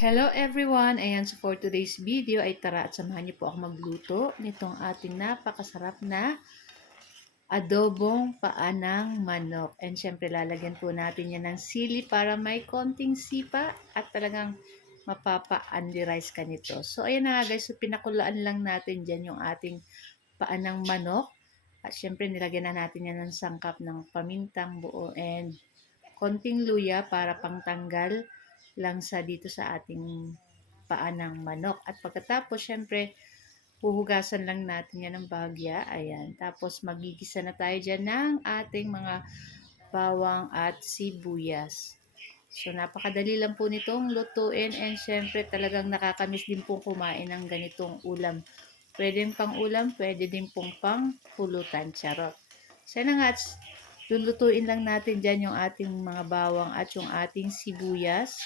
Hello everyone! Ayan, so for today's video ay tara at samahan niyo po ako magluto nitong ating napakasarap na adobong paanang manok. And syempre lalagyan po natin yan ng sili para may konting sipa at talagang mapapa-andirize ka nito. So ayan na nga guys, so pinakulaan lang natin dyan yung ating paanang manok. At syempre nilagyan na natin yan ng sangkap ng pamintang buo and konting luya para pangtanggal lang sa dito sa ating paa ng manok. At pagkatapos, syempre, huhugasan lang natin yan ng bahagya. Ayan. Tapos, magigisa na tayo dyan ng ating mga bawang at sibuyas. So, napakadali lang po nitong lutuin and syempre talagang nakakamiss din pong kumain ng ganitong ulam. Pwede pang ulam, pwede din pong pang pulutan. Charot. So, na nga, lulutuin lang natin dyan yung ating mga bawang at yung ating sibuyas.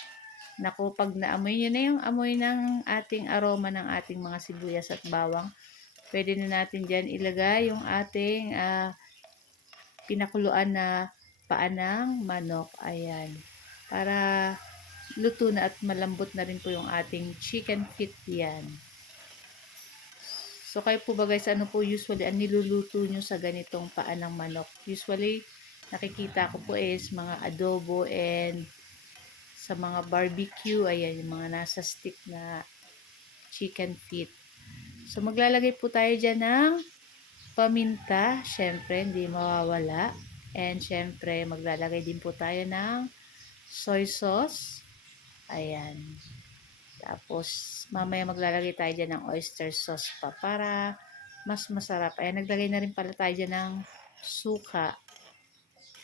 Naku, pag naamoy nyo na yung amoy ng ating aroma ng ating mga sibuyas at bawang, pwede na natin dyan ilagay yung ating pinakuluan na paa ng manok. Ayan. Para luto na at malambot na rin po yung ating chicken feet yan. So, kayo po ba guys, ano po usually ang niluluto nyo sa ganitong paa ng manok? Usually, nakikita ko po is mga adobo and sa mga barbecue, ayan, yung mga nasa stick na chicken feet. So, maglalagay po tayo dyan ng paminta. Syempre, hindi mawawala. And syempre, maglalagay din po tayo ng soy sauce. Ayan. Tapos, mamaya maglalagay tayo dyan ng oyster sauce pa para mas masarap. Ayan, naglagay na rin pala tayo dyan ng suka.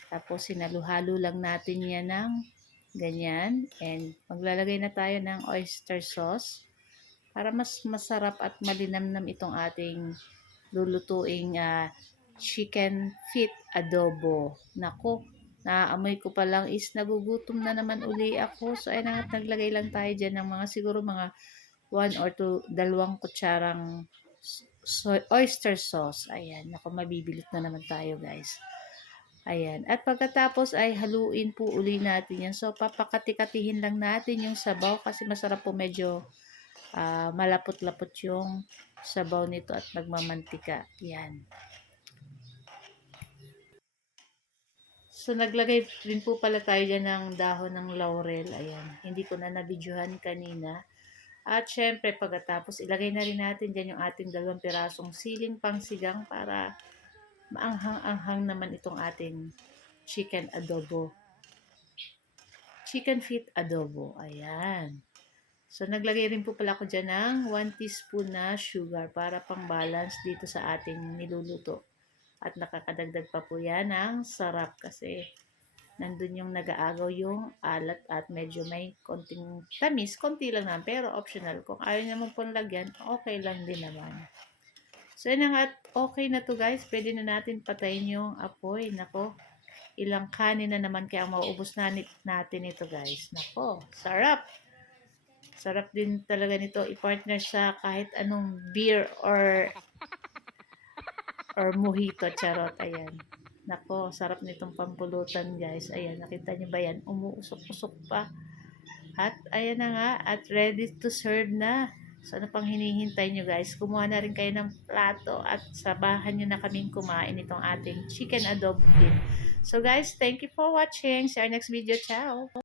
Tapos, sinaluhalo lang natin yan ng ganyan. And maglalagay na tayo ng oyster sauce para mas masarap at malinamnam itong ating lulutuing chicken feet adobo. Nako, naaamoy ko pa lang is nagugutom na naman uli ako. So, ayun na nga, naglagay lang tayo dyan ng mga siguro mga 1 or 2, 2 kutsarang oyster sauce. Ayan, nako, mabibilit na naman tayo guys. Ayan. At pagkatapos ay haluin po uli natin yan. So, papakati-katihin lang natin yung sabaw kasi masarap po medyo malapot-lapot yung sabaw nito at nagmamantika. Yan. So, naglagay rin po pala tayo dyan ng dahon ng laurel. Ayan. Hindi ko na nabidyohan kanina. At syempre, pagkatapos, ilagay na rin natin dyan yung ating 2 pirasong siling pangsigang para maanghang-anghang naman itong ating chicken adobo. Chicken feet adobo. Ayan. So, naglagay rin po pala ako dyan ng 1 teaspoon na sugar para pang balance dito sa ating niluluto. At nakakadagdag pa po yan ng sarap kasi nandun yung nag-aagaw yung alat at medyo may konting tamis. Konti lang naman pero optional. Kung ayaw naman pong lagyan, okay lang din naman. So, yun nga, okay na to guys. Pwede na natin patayin yung apoy. Nako, ilang kanin na naman kaya mauubos na natin ito guys. Nako, sarap! Sarap din talaga nito i-partner sa kahit anong beer or mojito. Charot, ayan. Nako, sarap nitong pampulutan guys. Ayan, nakita niyo ba yan? Umuusok-usok pa. At ayan na nga, at ready to serve na. So, ano pang hinihintay nyo guys? Kumuha na rin kayo ng plato at sabahan nyo na kaming kumain itong ating chicken adobo beef. So guys, thank you for watching. See you next video. Ciao!